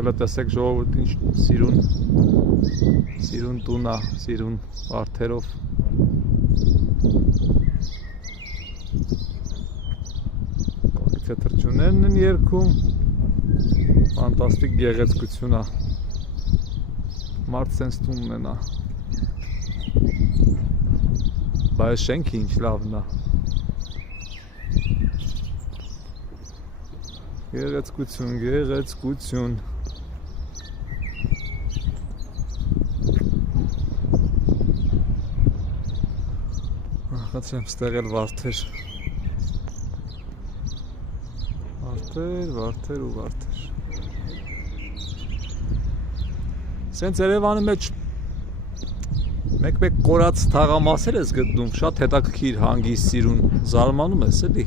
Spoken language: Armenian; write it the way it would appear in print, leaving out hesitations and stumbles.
Հələ տեսեք ժողովուրդ ինչ սիրուն տուն է, սիրուն վարդերով։ Կողքիցե թռչուններն են երգում, ֆանտաստիկ գեղեցկություն է, մարդ սենց տուն ունենա, բայց շենքը ինչ լավն է, գեղեցկություն։ Խնդրեմ ստեղ էլ վարդեր ու վարդեր։ Սենց Երևանի մեջ մեկ կորած թաղամասեր ես գտնում, շատ հետաքրքիր, հանգիստ, սիրուն, զարմանում ես էլի։